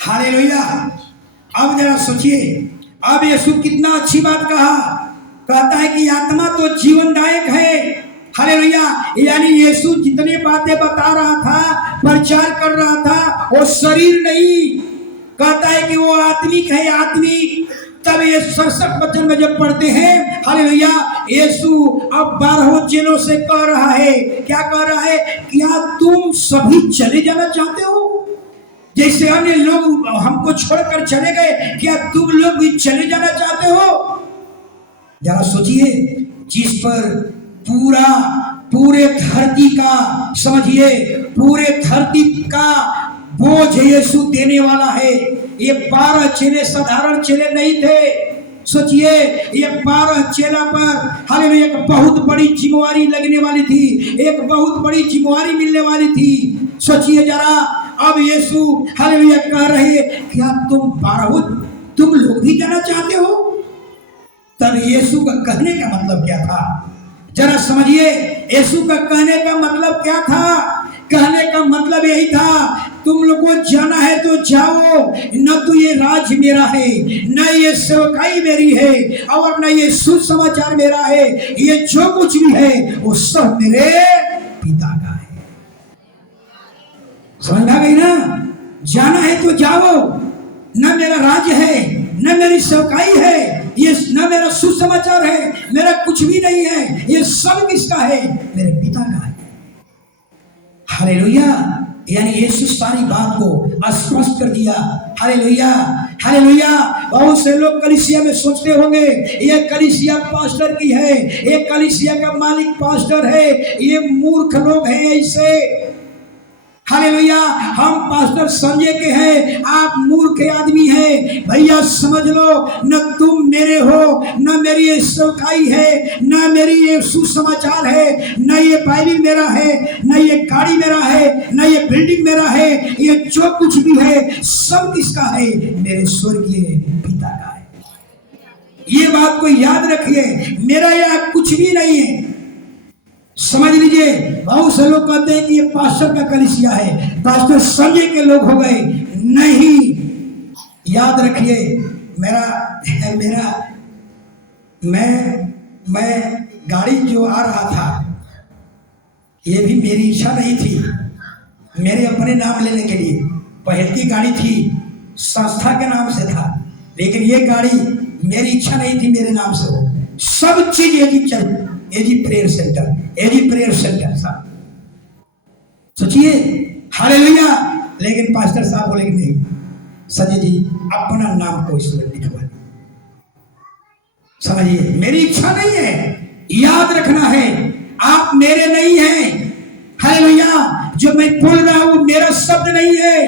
Hallelujah. अब जरा सोचिए, अब यीशु कितना अच्छी बात कहता है कि आत्मा तो जीवनदायक है। हालेलुया। यानी यीशु जितने बातें बता रहा था, प्रचार कर रहा था, वो शरीर नहीं, कहता है कि वो आत्मिक है, आत्मिक। तब ये 67 वचन में जब पढ़ते हैं, हालेलुया, यीशु अब 12 चेलों से कह रहा है, क्या कह रहा है? क्या तुम सभी चले जाना चाहते हो? जैसे अन्य लोग हमको छोड़कर चले गए, क्या तुम लोग भी चले जाना चाहते हो? जरा सोचिए, जिस पर पूरे धरती का, समझिए, पूरे धरती का बोझ यीशु देने वाला है। ये 12 चेले साधारण चेले नहीं थे। सोचिए, ये 12 चेला पर हालेलुया एक बहुत बड़ी जिम्मेवारी लगने वाली थी, एक बहुत बड़ी जिम्मेवारी मिलने वाली थी। सोचिए जरा, अब यीशु हालेलुया कह रहे, क्या तुम लोग भी जाना चाहते हो? तब यीशु का कहने का मतलब क्या था? जरा समझिए, यीशु का कहने का मतलब क्या था? कहने का मतलब यही था, तुम लोग को जाना है तो जाओ, न तो ये राज मेरा है, न ये सेवकाई मेरी है, और न ये सुसमाचार मेरा है। ये जो कुछ भी है वो सब मेरे पिता का है। समझ आ गई ना? जाना है तो जाओ, न मेरा राज है, न मेरी सेवकाई है, ये न मेरा सुसमाचार है, मेरा कुछ भी नहीं है। ये सब किसका है? मेरे पिता का है। हालेलुया। यानी यीशु सारी बात को स्पष्ट कर दिया। Hallelujah, hallelujah. बहुत से लोग कलीसिया में सोचते होंगे, ये कलीसिया पास्टर की है, ये कलीसिया का मालिक पास्टर है, ये मूर्ख लोग हैं ऐसे। हालेलुया, हम पास्टर संजय के हैं, आप मूर्ख आदमी हैं। भैया समझ लो, न तुम मेरे हो, न मेरी ये सेवकाई है, न मेरी ये सुसमाचार है, न ये बाइबल मेरा है, न ये गाड़ी मेरा है, न ये बिल्डिंग मेरा है। ये जो कुछ भी है सब किसका है? मेरे स्वर्गीय पिता का है। ये बात को याद रखिए, मेरा यहाँ कुछ भी नहीं है। समझ लीजिए, बहुत से लोग कहते हैं कि ये पास्टर का कलीसिया है, पास्टर संजय के लोग हो गए। नहीं, याद रखिए, मैं गाड़ी जो आ रहा था, ये भी मेरी इच्छा नहीं थी, मेरे अपने नाम लेने के लिए। पहली गाड़ी थी, संस्था के नाम से था, लेकिन ये गाड़ी मेरी इच्छा नहीं थी मेरे नाम से हो। सब चीज एजी प्रेयर सेंटर साहब, सोचिए। हालेलुया। लेकिन पास्टर साहब बोले कि नहीं संजय जी, अपना नाम को इसमें लिखवा। समझिए, मेरी इच्छा नहीं है, याद रखना है, आप मेरे नहीं हैं। हालेलुया। जो मैं बोल रहा हूं मेरा शब्द नहीं है,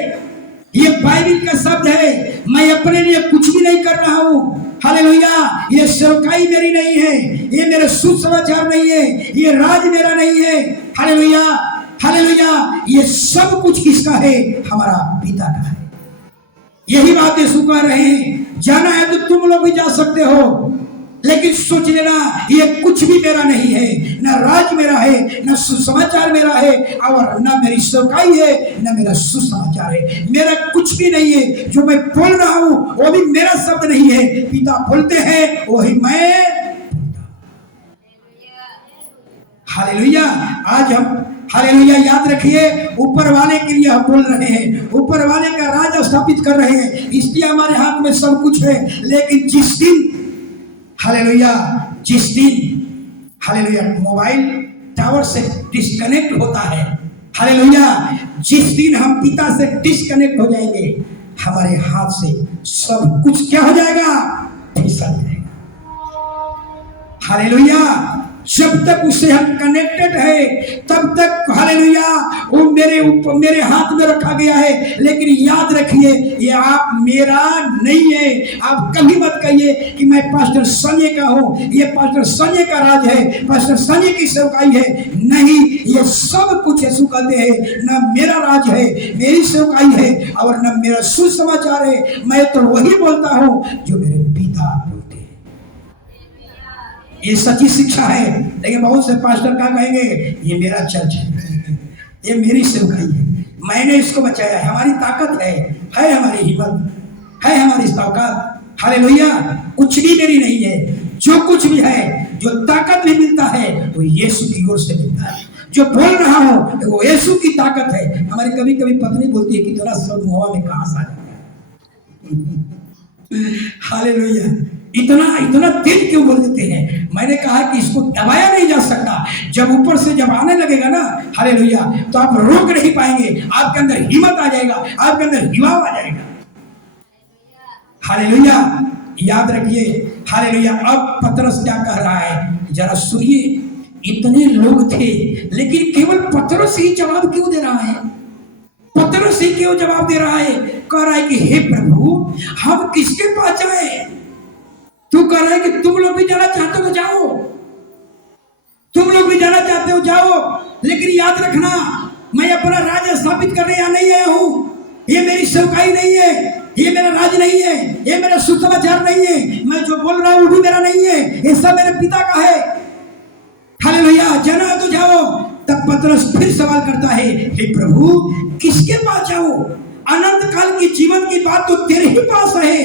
ये बाइबल का शब्द है। मैं अपने लिए कुछ भी नहीं कर रहा हूं। हालेलुया। ये सेवकाई मेरी नहीं है, ये मेरे सुसमाचार नहीं है, ये राज मेरा नहीं है। Hallelujah, hallelujah. ये सब कुछ किसका है? हमारा पिता का है। यही बात यीशु कह रहे हैं, जाना है तो तुम लोग भी जा सकते हो, लेकिन सोच लेना, ये कुछ भी मेरा नहीं है, न राज मेरा है, न सुसमाचार मेरा है, और न मेरी सेवकाई है, न मेरा सुसमाचार है। मेरा कुछ भी नहीं है। जो मैं बोल रहा हूं वो भी मेरा शब्द नहीं है, पिता बोलते हैं वही मैं। हालेलुया। आज हम हालेलुया याद रखिए, ऊपर वाले के लिए हम बोल रहे हैं, ऊपर वाले का राज स्थापित कर रहे हैं, इसलिए हमारे हाथ में सब कुछ है। लेकिन जिस दिन हालेलुया, हालेलुया मोबाइल टावर से डिस्कनेक्ट होता है, हालेलुया, जिस दिन हम पिता से डिस्कनेक्ट हो जाएंगे, हमारे हाथ से सब कुछ क्या हो जाएगा? फिसल जाएगा। हालेलुया। जब तक उससे हम कनेक्टेड है तब तक हालेलुया वो मेरे हाथ में रखा गया है। लेकिन याद रखिए, ये आप मेरा नहीं है। आप कभी मत कहिए कि मैं पास्टर संजय का हूं, ये पास्टर संजय का राज है, पास्टर संजय की सेवकाई है। नहीं, ये सब कुछ यीशु कहते हैं, न मेरा राज है, मेरी सेवकाई है, और न मेरा सुसमाचार है। मैं तो वही बोलता हूं जो मेरे पिता बोलते हैं। ये सच्ची शिक्षा है। लेकिन बहुत से पास्टर क्या कहेंगे? ये मेरा चर्च है, ये मेरी सेवकाई है, मैंने इसको बचाया है, हमारी ताकत है हमारी हिम्मत हालेलुया। कुछ भी मेरी नहीं है, जो कुछ भी है, जो ताकत भी मिलता है वो यीशु की ओर से मिलता है। जो बोल रहा हूं वो यीशु की ताकत है। हमारी कभी कभी पत्नी बोलती है कि तेरा सब हवा में कहां से आ जाता है। हालेलुया। इतना इतना तेज क्यों बोल देते हैं? मैंने कहा कि इसको दबाया नहीं जा सकता। जब ऊपर से जब आने लगेगा ना, हालेलुया, तो आप रोक नहीं पाएंगे। आपके अंदर हिम्मत आ जाएगा, आपके अंदर हिमाव आ जाएगा। हालेलुया। याद रखिए, हालेलुया। अब पतरस क्या कह रहा है जरा सुनिए। इतने लोग थे लेकिन केवल पतरस ही जवाब क्यों दे रहा है? पतरस ही क्यों जवाब दे रहा है? कह रहा है कि हे प्रभु, हम किसके पास जाए? तू कह रहा है कि तुम लोग भी जाना चाहते हो तो जाओ, तुम लोग भी जाना चाहते हो जाओ, लेकिन याद रखना मैं अपना राज स्थापित करने यहाँ नहीं आया हूं। ये मेरी सेवकाई नहीं है, ये मेरा राज नहीं है, ये मेरा सुसमाचार नहीं है। मैं जो बोल रहा हूं वो भी मेरा नहीं है, ये सब मेरे पिता का है। हालेलुया। जाना है तो जाओ। तब पतरस फिर सवाल करता है, हे प्रभु, किसके पास जाओ? अनंत काल की जीवन की बात तो तेरे ही पास है।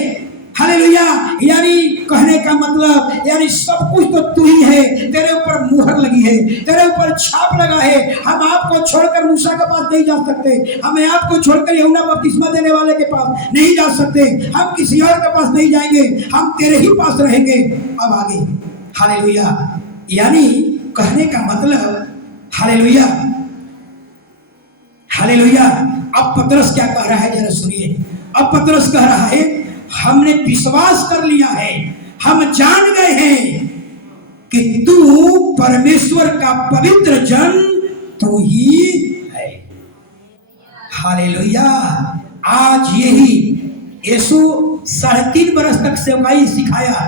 हालेलुया। यानी कहने का मतलब, यानी सब कुछ तो तू ही है, तेरे ऊपर मुहर लगी है, तेरे ऊपर छाप लगा है। हम आपको छोड़कर मूसा के पास नहीं जा सकते, हमें आपको छोड़कर यूहन्ना बपतिस्मा देने वाले के पास नहीं जा सकते, हम किसी और के पास नहीं जाएंगे, हम तेरे ही पास रहेंगे। अब आगे, हालेलुया। यानी कहने का मतलब, हालेलुया, हालेलुया। अब पतरस क्या कह रहा है जरा सुनिए। अब पतरस कह रहा है, हमने विश्वास कर लिया है, हम जान गए हैं कि तू परमेश्वर का पवित्र जन तू ही है। हालेलुया। आज यही यीशु 3.5 बरस तक सेवकाई सिखाया।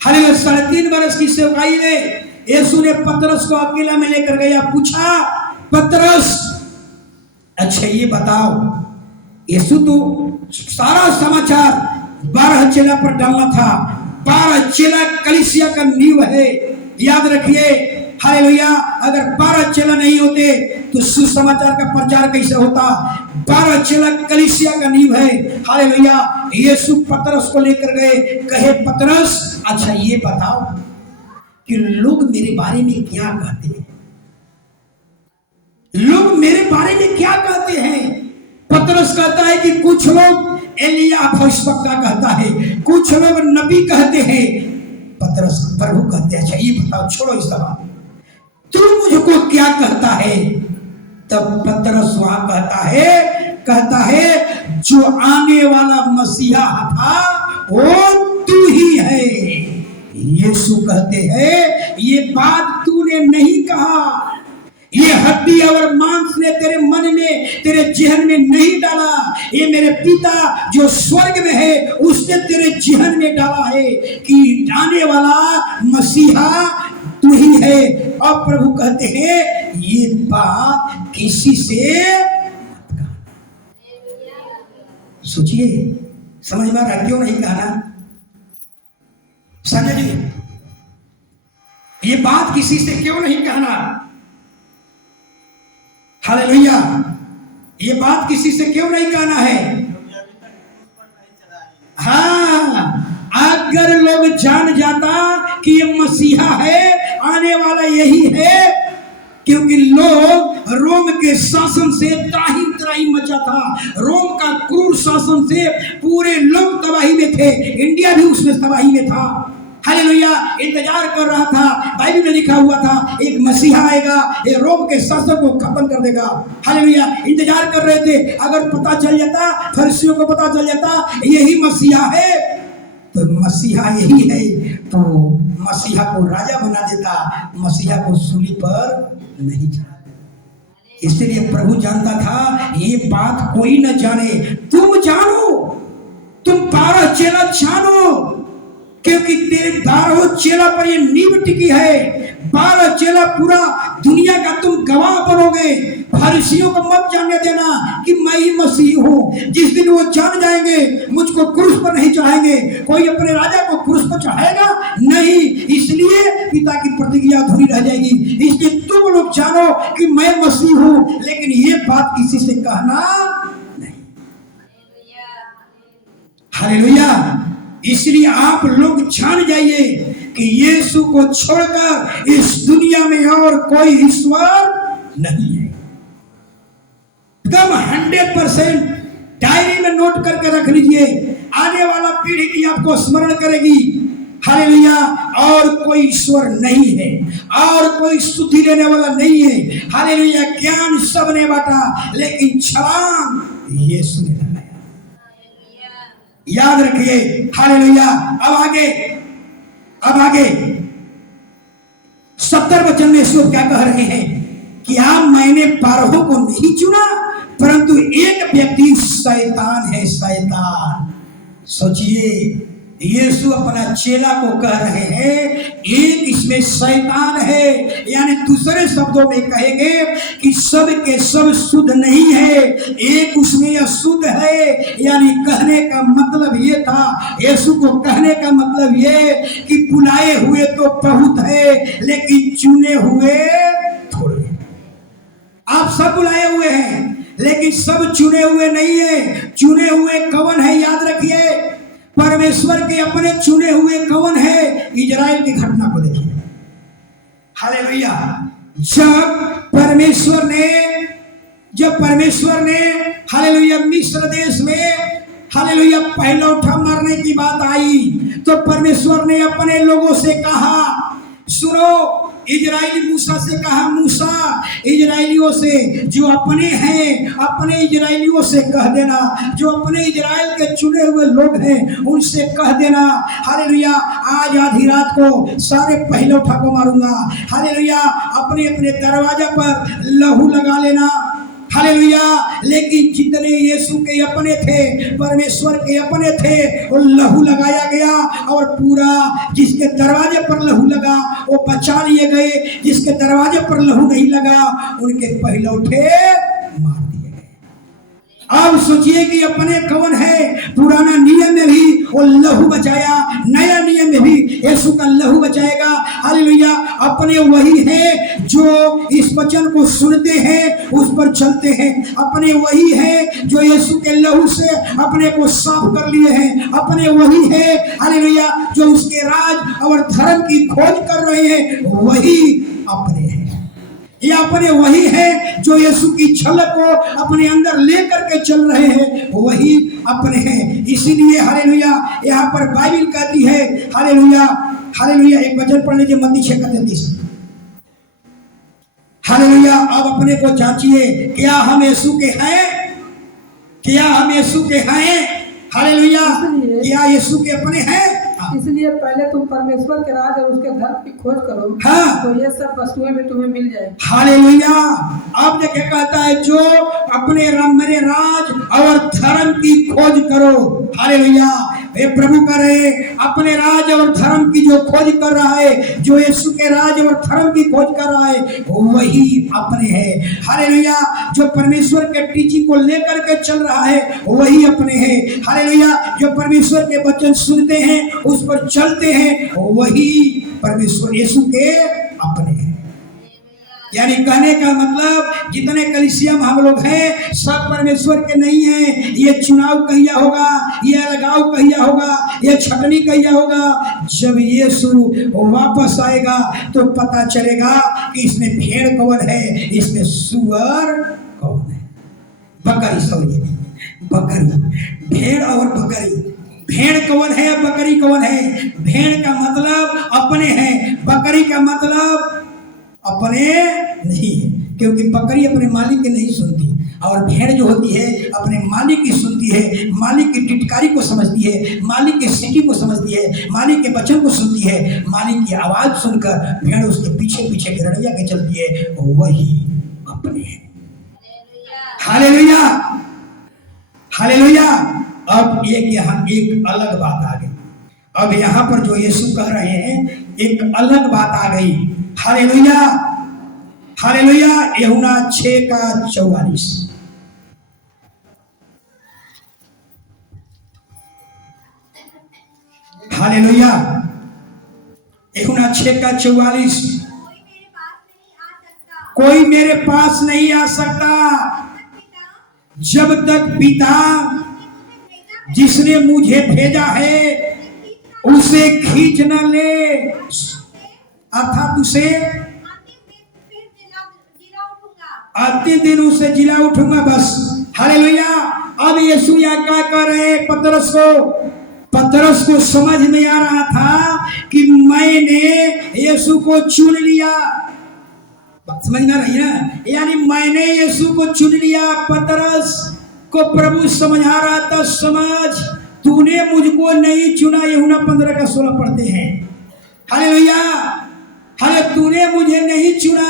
हालेलुया। 3.5 बरस की सेवकाई में यीशु ने पतरस को अकेला में लेकर गया, पूछा, पतरस, अच्छा ये बताओ, यीशु तो सारा समाचार 12 चेला पर डालना था। 12 चेला कलीसिया का नींव है। याद रखिए, हालेलुया। अगर 12 चेला नहीं होते तो सुसमाचार का प्रचार कैसे होता? 12 चेला कलीसिया का नींव है। हालेलुया। यीशु पतरस को लेकर गए, कहे, पतरस, अच्छा ये बताओ कि लोग मेरे बारे में क्या कहते हैं? लोग मेरे बारे में क्या कहते हैं? पतरस कहता है कि कुछ लोग एलिया भविष्यवक्ता कहता है, कुछ लोग नबी कहते हैं। पतरस प्रभु कहते हैं, अच्छा ये बताओ, छोड़ो इस सवाल, तू मुझको क्या कहता है? तब पतरस वहां कहता है जो आने वाला मसीहा था वो तू ही है। यीशु कहते हैं, ये बात तूने नहीं कहा, ये हड्डी और मांस ने तेरे मन में, तेरे जेहन में नहीं डाला, ये मेरे पिता जो स्वर्ग में है उसने तेरे जेहन में डाला है कि आने वाला मसीहा तू ही है। अब प्रभु कहते हैं, ये बात किसी से मत कहा। सोचिए, समझ में आ रहा क्यों नहीं कहना? समझ जी, ये बात किसी से क्यों नहीं कहना? हालेलुया। ये बात किसी से क्यों नहीं कहना है? हाँ, अगर लोग जान जाता कि ये मसीहा है, आने वाला यही है, क्योंकि लोग रोम के शासन से त्राही त्राही मचा था। रोम का क्रूर शासन से पूरे लोग तबाही में थे, इंडिया भी उसमें तबाही में था। हालेलुया। इंतजार कर रहा था, बाइबल में लिखा हुआ था एक मसीहा आएगा, ये रोम के शासन को खत्म कर देगा। हालेलुया। इंतजार कर रहे थे। अगर पता चल जाता, फरीसियों को पता चल जाता यही मसीहा है, तो मसीहा यही है, तो मसीहा को राजा बना देता, मसीहा को सूली पर नहीं चढ़ा। इसलिए प्रभु जानता था ये बात कोई न जाने, तुम जानो, तुम 12 चेला जानो, क्योंकि तेरे 12 चेला पर ये नींव टिकी है। 12 चेला पूरा दुनिया का तुम गवाह बनोगे। फरीसियों को मत जानने देना कि मैं ही मसीह हूँ। जिस दिन वो जान जाएंगे, मुझको क्रूस पर नहीं चढ़ाएंगे। कोई अपने राजा को क्रूस पर चढ़ाएगा नहीं, इसलिए पिता की प्रतिज्ञा अधूरी रह जाएगी। इसलिए तुम लोग जानो कि मैं मसीह हूँ, लेकिन ये बात किसी से कहना नहीं। हालेलुया। इसलिए आप लोग जान जाइए कि यीशु को छोड़कर इस दुनिया में और कोई ईश्वर नहीं है। एकदम 100% डायरी में नोट करके रख लीजिए, आने वाला पीढ़ी भी आपको स्मरण करेगी। हालेलुया। और कोई ईश्वर नहीं है और कोई स्तुति देने वाला नहीं है। हालेलुया। ज्ञान सबने बांटा लेकिन छलांग यीशु ने लगाया। याद रखिए। हालेलुया। अब आगे 70 वचन में यीशु क्या कह रहे हैं कि आप मैंने 12 को नहीं चुना परंतु एक व्यक्ति शैतान है, शैतान। सोचिए, यीशु अपना चेला को कह रहे हैं एक इसमें शैतान है, यानी दूसरे शब्दों में कहेंगे कि सब के सब शुद्ध नहीं है, एक उसमें अशुद्ध है। यानी कहने का मतलब ये था, यीशु को कहने का मतलब ये कि बुलाए हुए तो बहुत है लेकिन चुने हुए थोड़े। आप सब बुलाए हुए हैं लेकिन सब चुने हुए नहीं है। चुने हुए कौन है? याद रखिए, परमेश्वर के अपने चुने हुए कौन है? इजराइल की घटना को देखिए। हालेलुया। जब परमेश्वर ने हालेलुया मिस्र देश में हालेलुया पहला उठा मारने की बात आई तो परमेश्वर ने अपने लोगों से कहा, सुनो, इजराइली मूसा से कहा, मूसा इजराइलियों से जो अपने हैं अपने इजराइलियों से कह देना, जो अपने इजराइल के चुने हुए लोग हैं उनसे कह देना, हालेलुया आज आधी रात को सारे पहले उठा को मारूंगा। हालेलुया। अपने अपने दरवाजा पर लहू लगा लेना। हालेलुया। लेकिन जितने यीशु के अपने थे, परमेश्वर के अपने थे, वो लहू लगाया गया और पूरा जिसके दरवाजे पर लहू लगा वो बचा लिए गए, जिसके दरवाजे पर लहू नहीं लगा उनके पहले उठे मार दिए गए। अब सोचिए कि अपने कौन है? पुराना नियम में भी वो लहू बचाया, नया नियम में भी यीशु का लहू बचाएगा। हालेलुया। अपने वही है जो इस वचन को सुनते हैं उस पर चलते हैं। अपने वही है जो यीशु के लहू से अपने को साफ कर लिए हैं। अपने वही है हालेलुया जो उसके राज और धर्म की खोज कर रहे हैं, वही अपने हैं। ये अपने वही है जो यीशु की झलक को अपने अंदर लेकर के चल रहे हैं, वही अपने हैं। इसीलिए हालेलुया यहाँ पर बाइबल कहती है, हालेलुया हालेलुया, एक वचन पढ़ लीजिए मत्ती 6:33। हालेलुया। अब अपने को जांचिए, क्या हम यीशु के हैं? क्या हम यीशु के हैं? हालेलुया। क्या यीशु के अपने हैं? इसलिए पहले तुम परमेश्वर के राज और उसके धर्म की खोज करो, हाँ, तो ये सब वस्तुएं भी तुम्हें मिल जाएगी। हालेलुया। अब देखिए कहता है जो अपने मेरे राज और धर्म की खोज करो। हालेलुया। ये प्रभु कह रहे अपने राज और धर्म की जो खोज कर रहा है, जो यीशु के राज और धर्म की खोज कर रहा है, वही अपने है। हालेलुया। जो परमेश्वर के टीचिंग को लेकर के चल रहा है वही अपने हैं। हालेलुया। जो परमेश्वर के वचन सुनते हैं उस पर चलते हैं वही परमेश्वर यीशु के अपने हैं। यानी कहने का मतलब जितने कलीसिया में हम लोग हैं सब परमेश्वर के नहीं हैं। ये चुनाव कहिया होगा, ये अलगाव कहिया होगा, ये छटनी कहिया होगा। जब यीशु वापस आएगा तो पता चलेगा कि इसमें भेड़ कौन है, इसमें सुअर कौन है। बकरी, सॉरी बकरी, भेड़ और बकरी। भेड़ कौन है, बकरी कौन है? भेड़ का मतलब अपने हैं, बकरी का मतलब अपने नहीं है, क्योंकि बकरी अपने मालिक की नहीं सुनती और भेड़ जो होती है अपने मालिक की सुनती है, मालिक की टिटकारी को समझती है, मालिक के सीटी को समझती है, मालिक के वचन को सुनती है। मालिक की आवाज सुनकर भेड़ उसके पीछे पीछे गिरड़िया के चलती है, वही अपने है। Hallelujah hallelujah. अब एक अलग बात आ गई। अब यहाँ पर जो यीशु कह रहे हैं एक अलग बात आ गई। Hallelujah hallelujah. यूहन्ना 6:44। हालेलुया। यूहन्ना 6:44। कोई मेरे पास नहीं आ सकता जब तक पिता जिसने मुझे भेजा है उसे खींच न ले, अर्थात उसे अंतिम दिन उसे जिला उठूंगा बस। हालेलुया। अब यीशु यहाँ क्या कर रहे हैं पतरस को? पतरस को समझ में आ रहा था कि मैंने यीशु को चुन लिया। बात समझ में आ रही है ना? यानी मैंने यीशु को चुन लिया। पतरस को प्रभु समझा रहा था, समझ, तूने मुझको नहीं चुना। यूहन्ना 15:16 पढ़ते हैं। हालेलुया। हाले तूने मुझे नहीं चुना,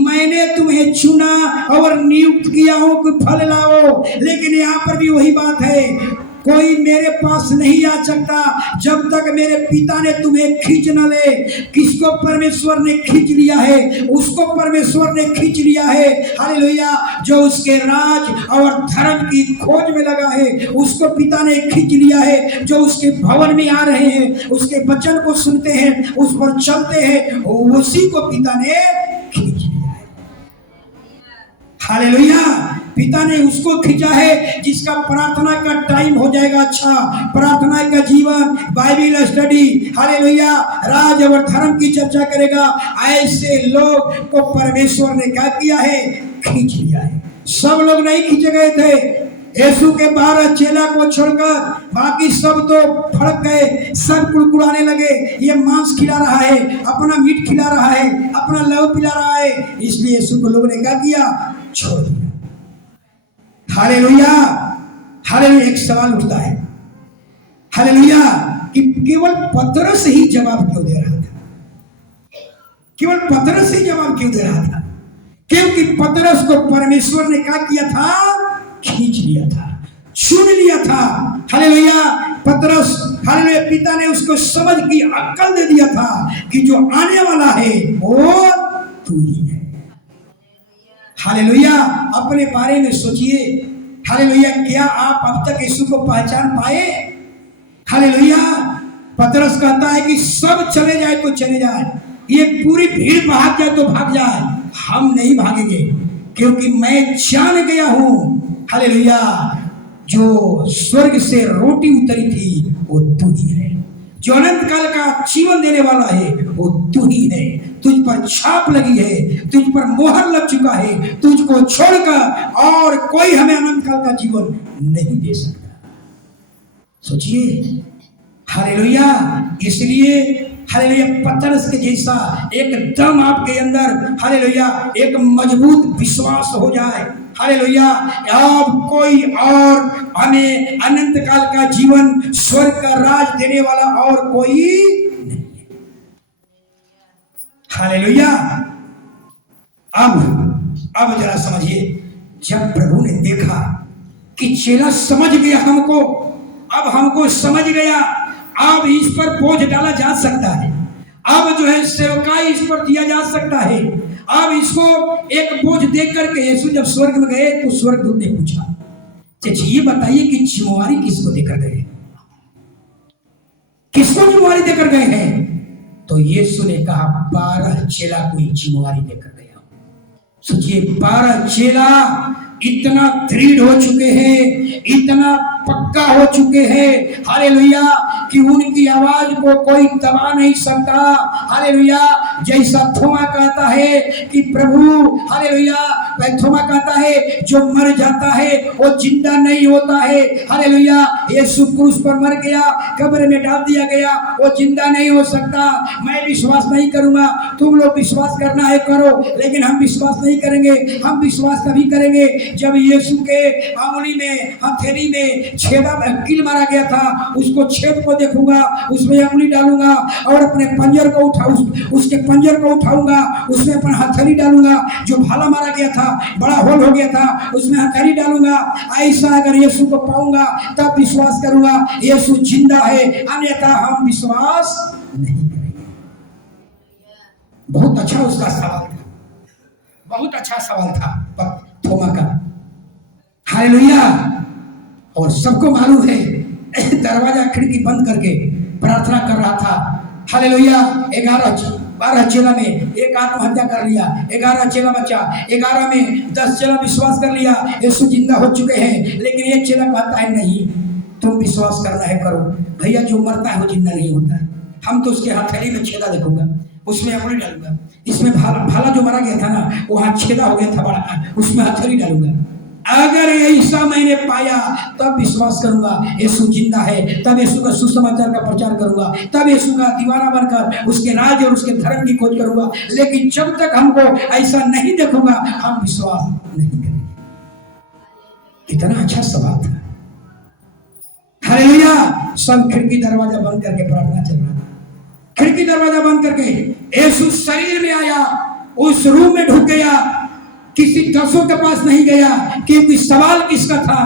मैंने तुम्हें चुना और नियुक्त किया हो कि फल लाओ। लेकिन यहाँ पर भी वही बात है, कोई मेरे पास नहीं आ सकता जब तक मेरे पिता ने तुम्हें खींच न ले। किसको परमेश्वर ने खींच लिया है? उसको परमेश्वर ने खींच लिया है। हालेलुया। जो उसके राज और धर्म की खोज में लगा है, उसको पिता ने खींच लिया है। जो उसके भवन में आ रहे हैं, उसके वचन को सुनते हैं, उस पर चलते हैं, उसी को पिता ने खींच लिया है। हालेलुया। पिता ने उसको खींचा है जिसका प्रार्थना का टाइम हो जाएगा अच्छा, प्रार्थना का जीवन, बाइबल स्टडी, हालेलुया, राज और धर्म की चर्चा करेगा। ऐसे लोग को परमेश्वर ने क्या किया है? खींच लिया है। सब लोग नहीं खींचे गए थे। यीशु के 12 चेला को छोड़कर बाकी सब तो फड़क गए, सब कुड़कुड़ाने लगे। ये मांस खिला रहा है, अपना मीट खिला रहा है, अपना लहू पिला रहा है। इसलिए यीशु को लोगों ने क्या किया? छोड़ दिया। हालेलुया। हालेलुया। एक सवाल उठता है, हालेलुया, कि केवल पतरस ही जवाब क्यों दे रहा था? केवल पतरस ही जवाब क्यों दे रहा था? क्योंकि पतरस को परमेश्वर ने क्या किया था? खींच लिया था, चुन लिया था। हालेलुया। पतरस, हालेलुया, पिता ने उसको समझ की अक्ल दे दिया था कि जो आने वाला है वो तू ही है। हालेलुया। अपने बारे में सोचिए। हालेलुया। क्या आप अब तक यीशु को पहचान पाए? हालेलुया। पतरस कहता है कि सब चले जाए तो चले जाए, ये पूरी भीड़ भाग जाए तो भाग जाए, हम नहीं भागेंगे, क्योंकि मैं जान गया हूं, हालेलुया, जो स्वर्ग से रोटी उतरी थी वो तू ही है। जो अनंत काल का जीवन देने वाला है वो तू ही है। तुझ पर छाप लगी है, तुझ पर मोहर लग चुका है। तुझको छोड़कर और कोई हमें अनंत काल का जीवन नहीं दे सकता। सोचिए। हालेलुया। इसलिए हालेलुया, पतरस के जैसा एकदम आपके अंदर, हालेलुया, एक मजबूत विश्वास हो जाए। हालेलुया। अब कोई और हमें अनंत काल का जीवन, स्वर्ग का राज देने वाला और कोई नहीं। हालेलुया। अब जरा समझिए, जब प्रभु ने देखा कि चेला समझ गया हमको, अब हमको समझ गया, अब इस पर बोझ डाला जा सकता है, अब जो है सेवकाई इस पर दिया जा सकता है। अब इसको एक बोझ देख करके यीशु जब स्वर्ग में गए तो स्वर्गदूत ने पूछा, चाची ये बताइए कि जिम्मेवारी किसको देकर गए? किसको जिम्मेवारी देकर गए हैं? तो यीशु ने कहा 12 चेला को जिम्मेवारी देकर गया। सोचिए, 12 चेला इतना दृढ़ हो चुके हैं, इतना पक्का हो चुके हैं, हालेलुया, कि उनकी आवाज को कोई दबा नहीं सकता। हालेलुया। जैसा थोमा कहता है कि प्रभु, हालेलुया, थोमा कहता है जो मर जाता है वो जिंदा नहीं होता है। हालेलुया। यीशु क्रूस पर मर गया, कब्र में डाल दिया गया, वो जिंदा नहीं हो सकता। मैं विश्वास नहीं करूंगा, तुम लोग विश्वास करना है करो, लेकिन हम विश्वास नहीं करेंगे। हम विश्वास तभी करेंगे जब यीशु के अंगुली में, हथेली में छेदा कील मारा गया था, उसको छेद को देखूंगा, उसमें अंगुली डालूंगा और अपने पंजर को उसके पंजर को उठाऊंगा, उसमें अपना हथेली डालूंगा। जो भाला मारा गया था, बड़ा होल हो गया था, उसमें हथेली डालूंगा। ऐसा अगर यीशु को पाऊंगा तब विश्वास करूंगा यीशु जिंदा है, अन्यथा हम विश्वास नहीं करेंगे। बहुत अच्छा उसका सवाल था, बहुत अच्छा सवाल था थोमा का। हालेलुया। और सबको मालूम है, दरवाजा खिड़की बंद करके प्रार्थना कर रहा था। हालेलुया। 12 चेला में एक आत्महत्या कर लिया, 11 चेला बचा, 11 में 10 चेला विश्वास कर लिया यीशु जिंदा हो चुके हैं, लेकिन एक चेला कहता है नहीं, तुम विश्वास करना है करो। भैया जो मरता है वो जिंदा नहीं होता है। हम तो उसके हथेली में छेदा देखूंगा, उसमें अंगुली डालूंगा, इसमें भाला जो मारा गया था ना वहां छेदा हो गया था बड़ा, उसमें हथेली डालूंगा। अगर ऐसा मैंने पाया तब विश्वास करूंगा यीशु जिंदा है, तब यीशु का सुसमाचार का प्रचार करूंगा, तब यीशु का दीवाना बनकर उसके राज और उसके धर्म की खोज करूंगा। लेकिन जब तक हमको ऐसा नहीं देखूंगा हम विश्वास नहीं करेंगे। कितना अच्छा सवाल था। हालेलुया। सब खिड़की दरवाजा बंद करके प्रार्थना चल रहा था। खिड़की दरवाजा बंद करके यीशु शरीर में आया, उस रूम में ढुक गया, किसी दर्शकों के पास नहीं गया, क्योंकि सवाल किसका था?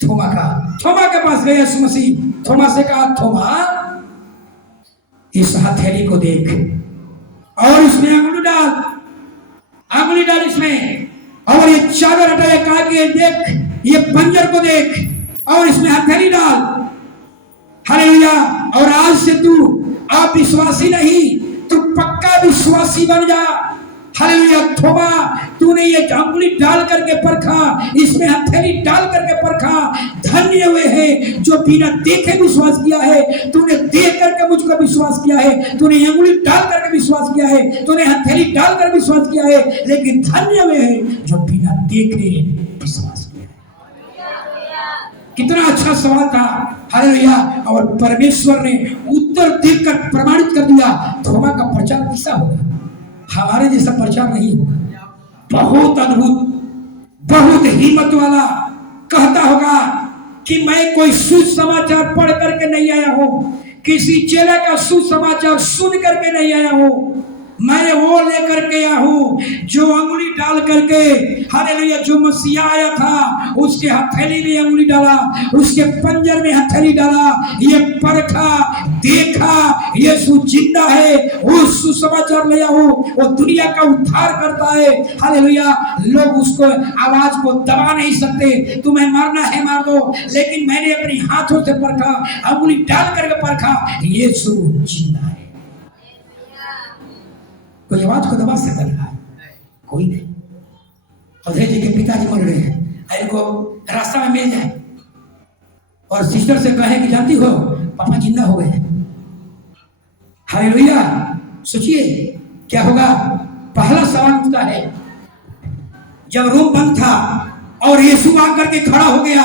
थोमा का। थोमा के पास गया यीशु मसीह। थोमा से कहा, थोमा इस हथेली को देख और इसमें अंगुली डाल इसमें, और ये चादर हटाया, कहा कि देख ये पंजर को देख और इसमें हथेली डाल। हालेलुया। और आज से तू आप विश्वासी नहीं, तू पक्का विश्वासी बन जा। हालेलुया। थोमा तूने ये अंगुली डाल करके परखा, इसमें हथेली डाल करके परखा, धन्य हुए हैं जो बिना देखे विश्वास किया है। तूने देख करके मुझको विश्वास किया है, तूने अंगुली डाल करके विश्वास किया है, तूने हथेली डाल कर विश्वास किया है, लेकिन धन्य हुए हैं जो बिना देखे विश्वास किया है। कितना अच्छा सवाल था। हालेलुया। और परमेश्वर ने उत्तर देकर प्रमाणित कर दिया, थोमा का प्रचार कैसा होगा? हमारे जैसा प्रचार नहीं होगा। बहुत अद्भुत, बहुत हिम्मत वाला कहता होगा कि मैं कोई सुसमाचार पढ़ करके नहीं आया हूं, किसी चेला का सुसमाचार सुन करके नहीं आया हूं, मैं वो लेकर के आया हूं जो अंगुली डाल करके, हालेलुया, जो मसीहा आया था उसके हथेली में अंगुली डाला, उसके पंजर में हथेली डाला, ये परखा, देखा यीशु जिंदा है, वो सुसमाचार ले आया हूं, वो दुनिया का उद्धार करता है। हालेलुया। लोग उसको आवाज को दबा नहीं सकते, तुम्हें मारना है मार दो, लेकिन मैंने अपने हाथों से परखा, अंगुली डाल करके परखा, यीशु जिंदा है। कोई आवाज को दबा सकता है? कोई नहीं। अधे जी के पिताजी मर गए हैं, इनको रास्ता में मिल जाए और सिस्टर से कहे कि जानती हो पापा जिंदा हो गए। हालेलुया। सोचिए क्या होगा। पहला सवाल उठता है, जब रूम बंद था और यीशु आकर के खड़ा हो गया,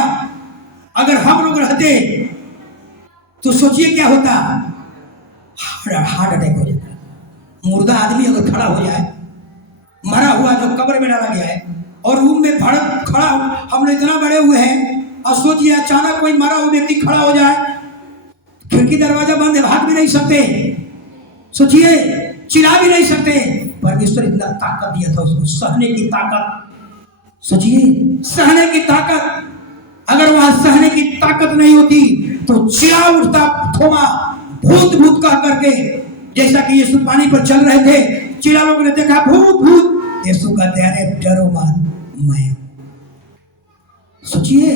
अगर हम लोग रहते तो सोचिए क्या होता? हार्ट अटैक हो जाता। मुर्दा आदमी अगर खड़ा हो जाए, मरा हुआ जो कब्र में डाला गया है, और रूम में भड़क खड़ा, हम लोग इतना बड़े हुए हैं, और सोचिए अचानक कोई मरा हुआ व्यक्ति खड़ा हो जाए, खिड़की दरवाजा बंद है, भाग भी नहीं सकते, सोचिए चिल्ला भी नहीं सकते। परमेश्वर इतना ताकत दिया था उसको, सहने की ताकत। सोचिए सहने की ताकत, अगर वहां सहने की ताकत नहीं होती तो चिल्ला उठता थोमा, भूत भूत कह करके, जैसा कि यीशु पानी पर चल रहे थे, चिल्ला लोगों ने देखा भूत भूत, यीशु कहते अरे डरो मत, मैं। सोचिए,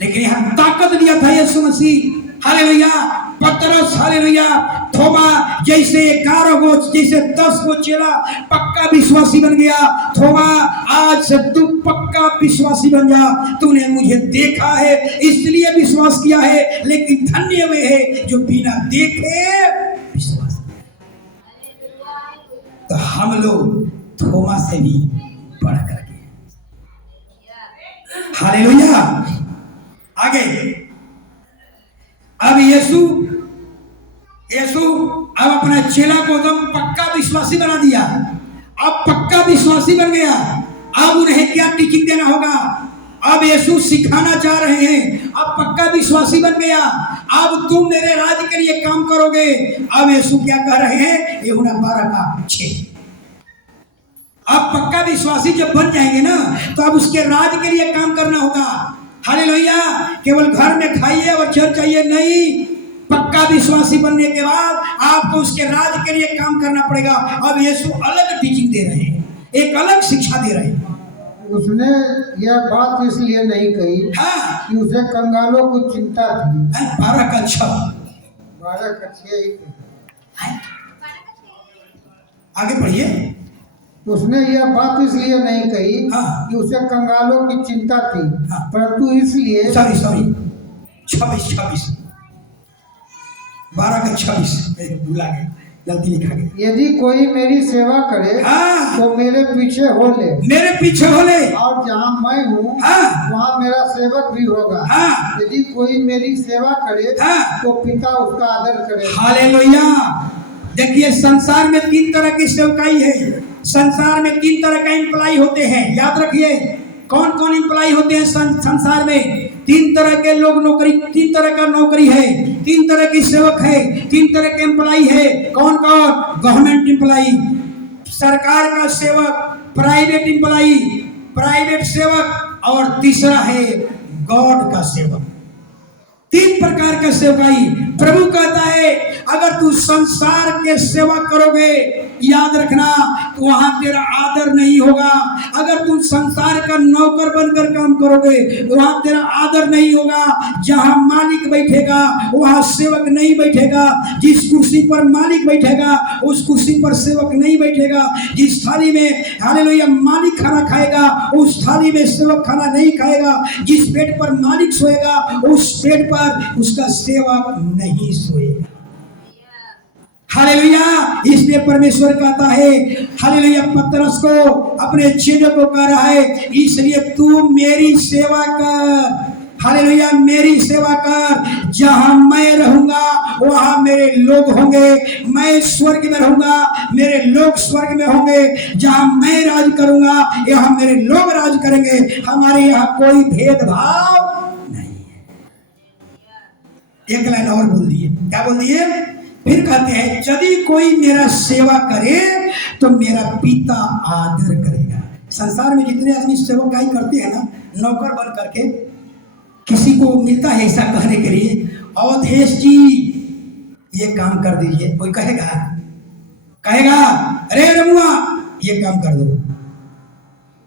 लेकिन यहां ताकत दिया था यीशु मसीह। हालेलुया। पतरस, हालेलुया, थोमा जैसे 11 गो, जैसे 10 गो चेला पक्का विश्वासी बन गया। थोमा आज से तू पक्का विश्वासी बन जा। तूने मुझे देखा है इसलिए विश्वास किया है, लेकिन धन्य वे है जो बिना देखे विश्वास किया। तो हम लोग थोमा से भी बढ़ करके, हालेलुया। आगे अब यीशु अब अपना चेला को एकदम पक्का विश्वासी बना दिया। अब पक्का विश्वासी बन गया। अब उन्हें क्या टीचिंग देना होगा? अब यीशु सिखाना चाह रहे हैं। अब पक्का विश्वासी बन गया, अब तुम मेरे राज्य के लिए काम करोगे। अब यीशु क्या कह रहे हैं? यूहन्ना 12:6। अब पक्का विश्वासी जब बन जाएंगे ना, तो अब उसके राज्य के लिए काम करना होगा। हालेलुया। केवल घर में खाइए और चर्च आइए नहीं, पक्का विश्वासी बनने के बाद आपको उसके राज्य के लिए काम करना पड़ेगा। अब यीशु अलग टीचिंग दे रहे हैं, एक अलग शिक्षा दे रहे हैं। उसने यह बात इसलिए नहीं कही कि उसे कंगालों को चिंता थी। 12:6 आगे पढ़िए। उसने यह बात इसलिए नहीं कही कि उसे कंगालों की चिंता थी, परंतु इसलिए सॉरी 26 12 का 26 भूला गया, गलती लिखा गया। यदि कोई मेरी सेवा करे हाँ। तो मेरे पीछे हो ले, मेरे पीछे हो ले। और जहाँ मैं हूँ हाँ। वहाँ मेरा सेवक भी होगा। हाँ। यदि कोई मेरी सेवा करे हाँ। तो पिता उसका आदर करे। हालेलुया। देखिए संसार में 3 तरह की सेवकाई है। संसार में 3 तरह का एम्प्लाई होते हैं, याद रखिए। कौन कौन एम्प्लाई होते हैं संसार में? 3 तरह के लोग नौकरी, 3 तरह का नौकरी है, 3 तरह की सेवक है, 3 तरह के एम्प्लाई है। कौन कौन? गवर्नमेंट एम्प्लाई, सरकार का सेवक, प्राइवेट एम्प्लाई, प्राइवेट सेवक, और तीसरा है गॉड का सेवक। 3 प्रकार का सेवकाई। प्रभु कहता है अगर तू संसार के सेवा करोगे, याद रखना, तो वहां तेरा आदर नहीं होगा। अगर तुम संसार का नौकर बनकर काम करोगे तो वहां तेरा आदर नहीं होगा। जहां मालिक बैठेगा वहां सेवक नहीं बैठेगा। जिस कुर्सी पर मालिक बैठेगा उस कुर्सी पर सेवक नहीं बैठेगा। जिस थाली में हालेलुया मालिक खाना खाएगा उस थाली में सेवक खाना नहीं खाएगा। जिस पेट पर मालिक सोएगा उस पेट पर उसका सेवक नहीं सोएगा। हालेलुया। इसलिए परमेश्वर कहता है हालेलुया पतरस को, अपने चेलों को कह रहा है, इसलिए तू मेरी सेवा कर। हालेलुया मेरी सेवा कर। जहां मैं रहूंगा वहां मेरे लोग होंगे। मैं स्वर्ग में रहूंगा, मेरे लोग स्वर्ग में होंगे। जहां मैं राज करूंगा यहाँ मेरे लोग राज करेंगे। हमारे यहाँ कोई भेदभाव नहीं है। एक लाइन और बोल दिए, क्या बोल दिए? फिर कहते हैं यदि कोई मेरा सेवा करे तो मेरा पिता आदर करेगा। संसार में जितने आदमी सेवकाई करते हैं ना, नौकर बन करके, किसी को मिलता है ऐसा कहने के लिए, अवधेश जी ये काम कर दीजिए, कोई कहेगा? अरे रमुआ ये काम कर दो।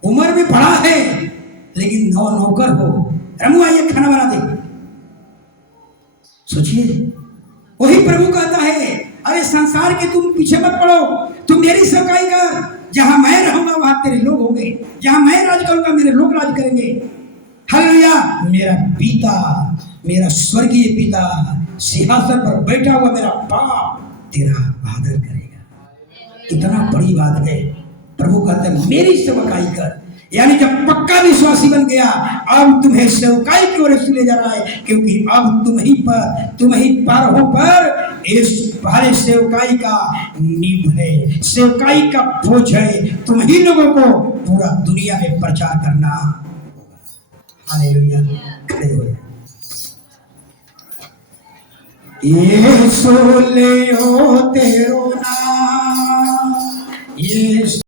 उम्र में बड़ा है लेकिन नौकर हो, रमुआ ये खाना बना दे। सोचिए, वही प्रभु कहता है अरे संसार के तुम पीछे मत पड़ो, तुम मेरी सेवकाई कर। जहां मैं रहूंगा वहां तेरे लोग होंगे। जहां मैं राज करूंगा मेरे लोग राज करेंगे। हालेलुया। मेरा पिता, मेरा स्वर्गीय पिता सिंहासन पर बैठा हुआ मेरा बाप तेरा आदर करेगा। इतना बड़ी बात है। प्रभु कहते हैं मेरी सेवकाई कर। यानी जब पक्का विश्वासी बन गया अब तुम्हें सेवकाई की ओर से ले जा रहा है, क्योंकि अब तुम ही पारों पर इस पहले सेवकाई का नींव है, सेवकाई का बोझ है। तुम ही लोगों को पूरा दुनिया में प्रचार करना। हालेलुया। खड़े हो यीशु ले ओ तेरो नाम, यीशु